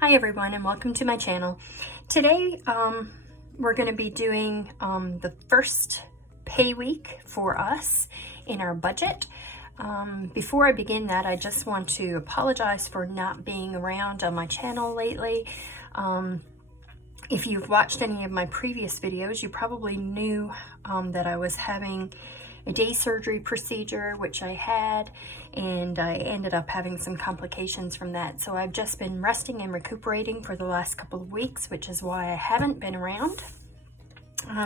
Hi everyone, and welcome to my channel. Today we're going to be doing the first pay week for us in our budget. Before I begin that, I just want to apologize for not being around on my channel lately. If you've watched any of my previous videos, you probably knew that I was having a day surgery procedure, which I had, and I ended up having some complications from that. So I've just been resting and recuperating for the last couple of weeks, which is why I haven't been around.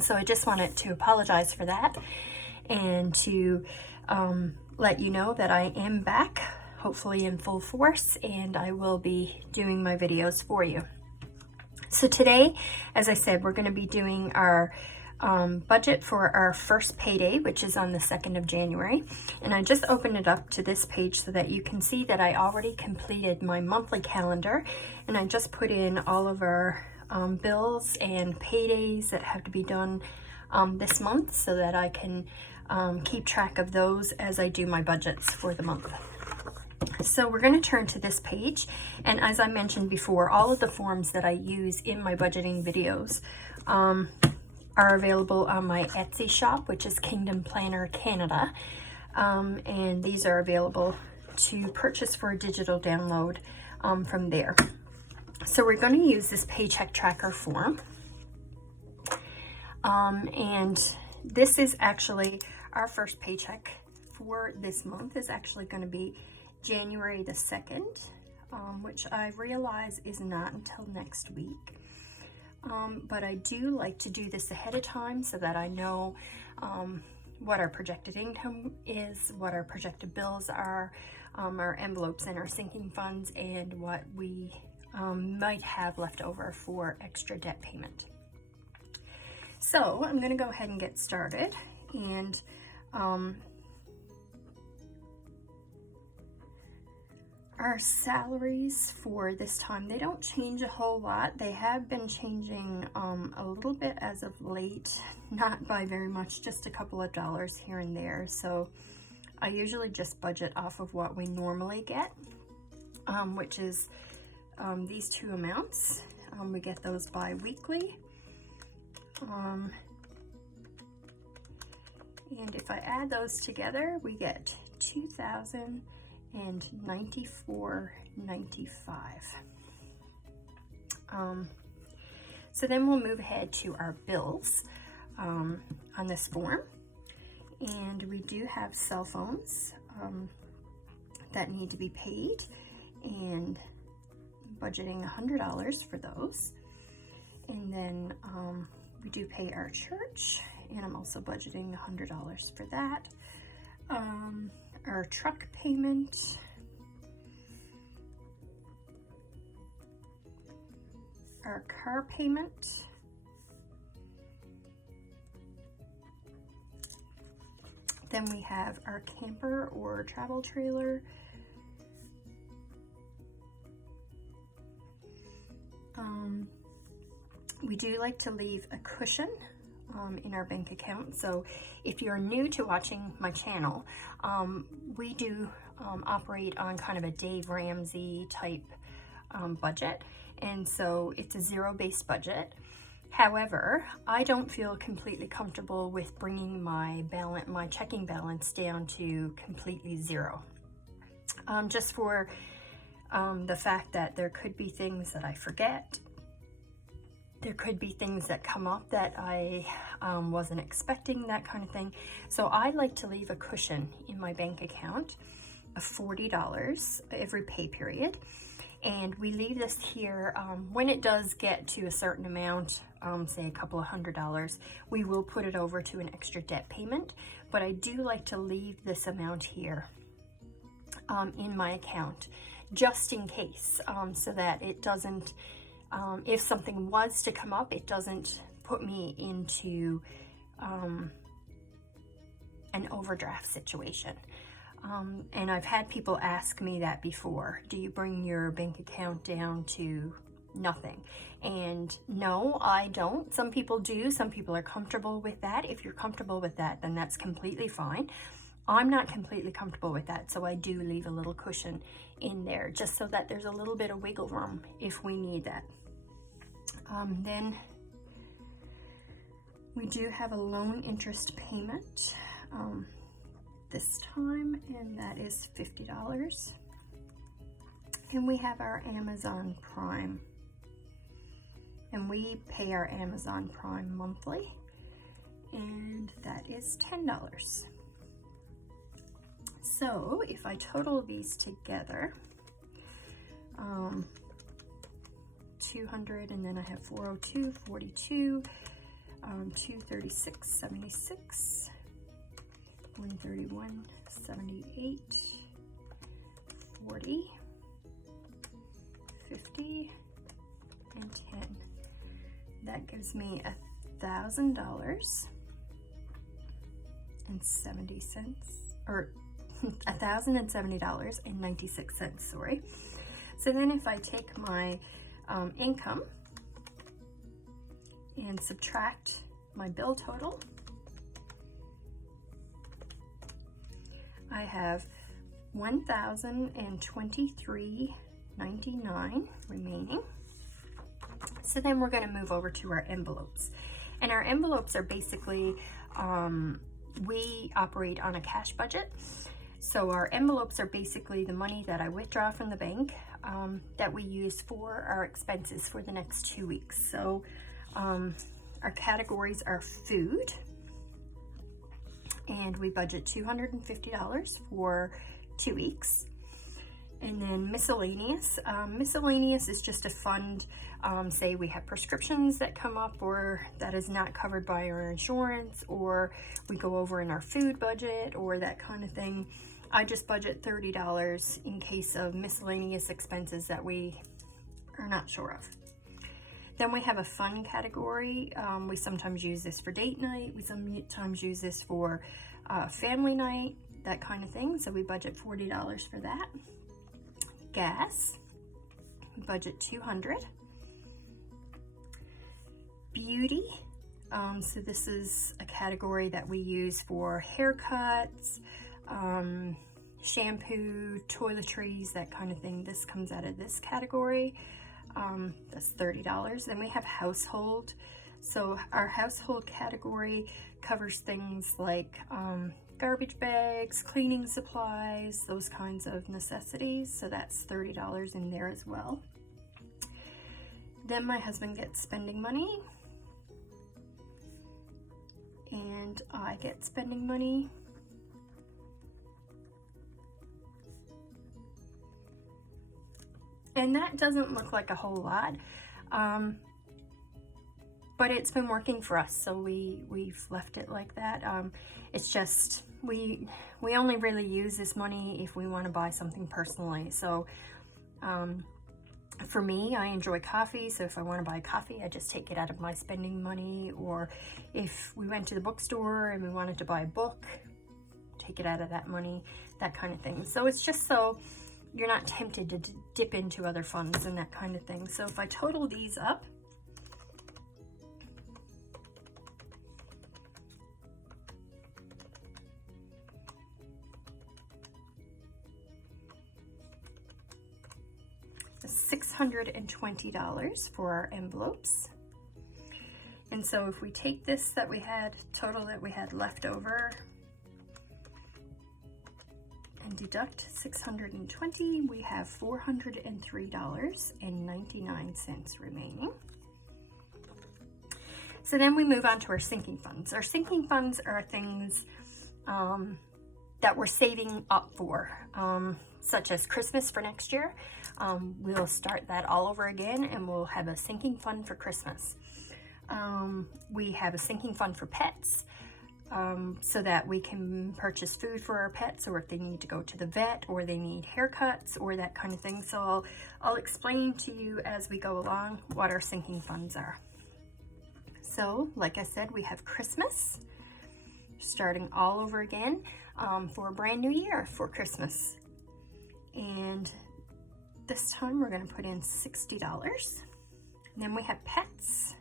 So I just wanted to apologize for that and to let you know that I am back, hopefully in full force, and I will be doing my videos for you. So today, as I said, we're going to be doing our budget for our first payday, which is on the 2nd of January. And I just opened it up to this page so that you can see that I already completed my monthly calendar, and I just put in all of our bills and paydays that have to be done this month so that I can keep track of those as I do my budgets for the month. So we're going to turn to this page, and as I mentioned before, all of the forms that I use in my budgeting videos are available on my Etsy shop, which is Kingdom Planner Canada, and these are available to purchase for a digital download from there. So we're going to use this paycheck tracker form, and this is actually our first paycheck for this month is actually going to be January the 2nd, which I realize is not until next week. But I do like to do this ahead of time so that I know what our projected income is, what our projected bills are, our envelopes and our sinking funds, and what we might have left over for extra debt payment. So I'm going to go ahead and get started. And our salaries for this time, they don't change a whole lot. They have been changing a little bit as of late, not by very much, just a couple of dollars here and there. So I usually just budget off of what we normally get, which is these two amounts. We get those bi-weekly. And if I add those together, we get $2,094.95. So then we'll move ahead to our bills on this form, and we do have cell phones that need to be paid, and budgeting $100 for those. And then we do pay our church, and I'm also budgeting $100 for that. Our truck payment, our car payment, then we have our camper or travel trailer, we do like to leave a cushion in our bank account. So if you're new to watching my channel, we do operate on kind of a Dave Ramsey type budget, and so it's a zero-based budget. However, I don't feel completely comfortable with bringing my checking balance down to completely zero, just for the fact that there could be things that I forget. There could be things that come up that I wasn't expecting, that kind of thing. So I like to leave a cushion in my bank account of $40 every pay period. And we leave this here when it does get to a certain amount, say a couple of $100s, we will put it over to an extra debt payment. But I do like to leave this amount here in my account, just in case, so that it doesn't, if something was to come up, it doesn't put me into an overdraft situation. And I've had people ask me that before. Do you bring your bank account down to nothing? And no, I don't. Some people do. Some people are comfortable with that. If you're comfortable with that, then that's completely fine. I'm not completely comfortable with that, so I do leave a little cushion in there just so that there's a little bit of wiggle room if we need that. Then we do have a loan interest payment this time, and that is $50. And we have our Amazon Prime, and we pay our Amazon Prime monthly, and that is $10. So if I total these together, 200, and then I have 402, 42, 236, 76, 131, 78, 40, 50, and 10. That gives me $1,000.70, or $1,070.96, sorry. So then if I take my income and subtract my bill total, I have $1,023.99 remaining. So then we're going to move over to our envelopes. And our envelopes are basically, we operate on a cash budget. So our envelopes are basically the money that I withdraw from the bank that we use for our expenses for the next 2 weeks. So our categories are food, and we budget $250 for 2 weeks. And then miscellaneous. Miscellaneous is just a fund, say we have prescriptions that come up or that is not covered by our insurance, or we go over in our food budget or that kind of thing. I just budget $30 in case of miscellaneous expenses that we are not sure of. Then we have a fun category. We sometimes use this for date night. We sometimes use this for family night, that kind of thing. So we budget $40 for that. Gas, we budget $200. Beauty, so this is a category that we use for haircuts, shampoo, toiletries, that kind of thing. This comes out of this category. That's $30. Then we have household. So our household category covers things like garbage bags, cleaning supplies, those kinds of necessities. So that's $30 in there as well. Then my husband gets spending money, and I get spending money. And that doesn't look like a whole lot, but it's been working for us, so we've left it like that. It's just we only really use this money if we want to buy something personally. So for me, I enjoy coffee, so if I want to buy coffee, I just take it out of my spending money. Or if we went to the bookstore and we wanted to buy a book, take it out of that money, that kind of thing. So it's just so you're not tempted to dip into other funds and that kind of thing. So if I total these up, $620 for our envelopes. And so if we take this that we had, total that we had left over, and deduct 620, we have $403.99 remaining. So then we move on to our sinking funds. Our sinking funds are things that we're saving up for, such as Christmas for next year. We'll start that all over again, and we'll have a sinking fund for Christmas. We have a sinking fund for pets, so that we can purchase food for our pets, or if they need to go to the vet, or they need haircuts, or that kind of thing. So I'll explain to you as we go along what our sinking funds are. So like I said, we have Christmas, starting all over again for a brand new year for Christmas. And this time we're going to put in $60. And then we have pets.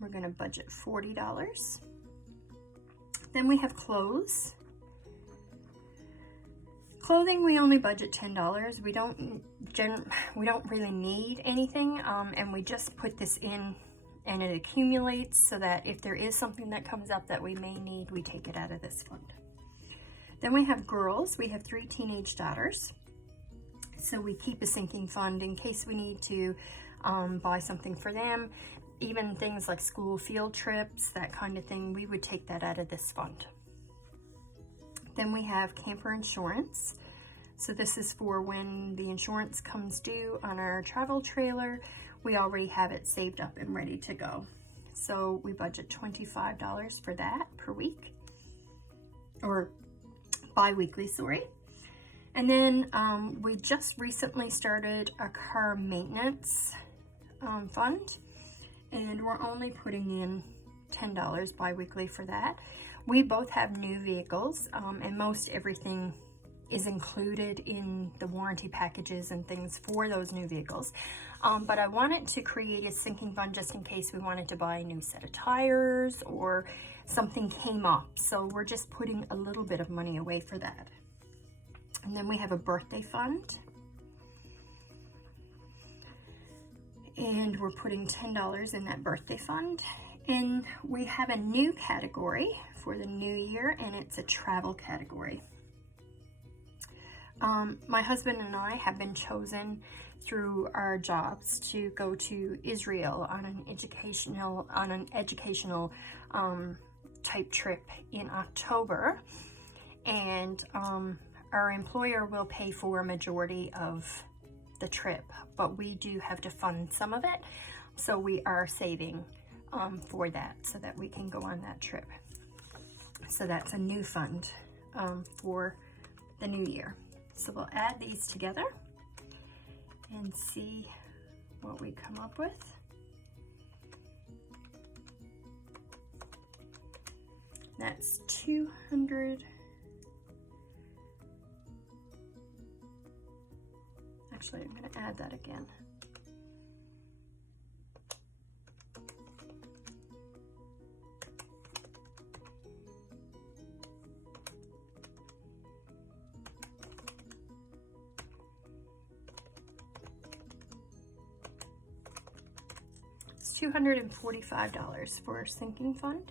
We're going to budget $40. Then we have clothes. Clothing, we only budget $10. We don't really need anything, and we just put this in and it accumulates so that if there is something that comes up that we may need, we take it out of this fund. Then we have girls. We have 3 teenage daughters. So we keep a sinking fund in case we need to buy something for them. Even things like school field trips, that kind of thing, we would take that out of this fund. Then we have camper insurance. So this is for when the insurance comes due on our travel trailer. We already have it saved up and ready to go. So we budget $25 for that per week, or bi-weekly, sorry. And then we just recently started a car maintenance fund, and we're only putting in $10 bi-weekly for that. We both have new vehicles, and most everything is included in the warranty packages and things for those new vehicles. But I wanted to create a sinking fund just in case we wanted to buy a new set of tires or something came up. So we're just putting a little bit of money away for that. And then we have a birthday fund. And we're putting $10 in that birthday fund. And we have a new category for the new year, and it's a travel category. My husband and I have been chosen through our jobs to go to Israel on an educational type trip in October, and our employer will pay for a majority of the trip, but we do have to fund some of it, so we are saving for that so that we can go on that trip. So that's a new fund for the new year. So we'll add these together and see what we come up with. That's 200. Actually, I'm going to add that again. $245 for a sinking fund.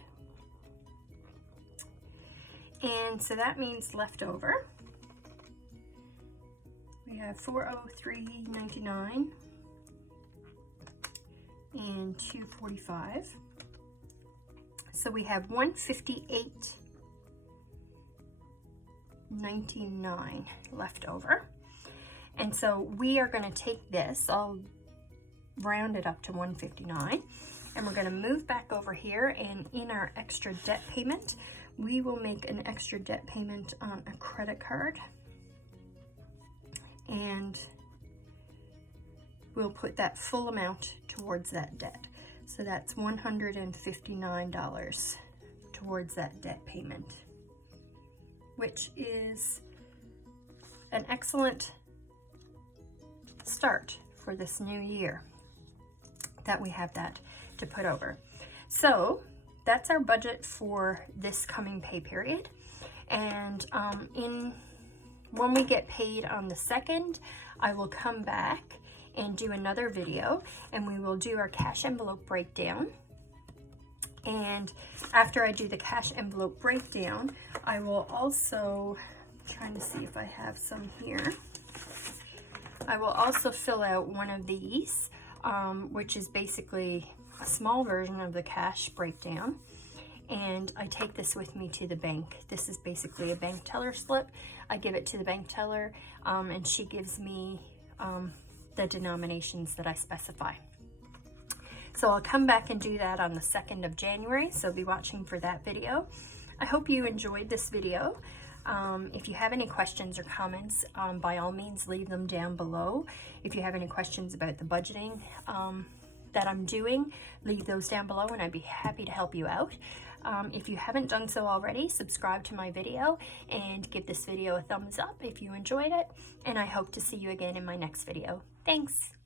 And so that means leftover. We have $403.99 and $245. So we have $158.99 left over. And so we are going to take this, I'll round it up to $159, and we're going to move back over here, and in our extra debt payment, we will make an extra debt payment on a credit card, and we'll put that full amount towards that debt. So that's $159 towards that debt payment, which is an excellent start for this new year that we have that to put over. So that's our budget for this coming pay period. And when we get paid on the 2nd, I will come back and do another video, and we will do our cash envelope breakdown. And after I do the cash envelope breakdown, I will also, trying to see if I have some here, I will also fill out one of these, which is basically a small version of the cash breakdown. And I take this with me to the bank. This is basically a bank teller slip. I give it to the bank teller, and she gives me the denominations that I specify. So I'll come back and do that on the 2nd of January, so be watching for that video. I hope you enjoyed this video. If you have any questions or comments, by all means leave them down below. If you have any questions about the budgeting that I'm doing, leave those down below and I'd be happy to help you out. If you haven't done so already, subscribe to my video and give this video a thumbs up if you enjoyed it, and I hope to see you again in my next video. Thanks!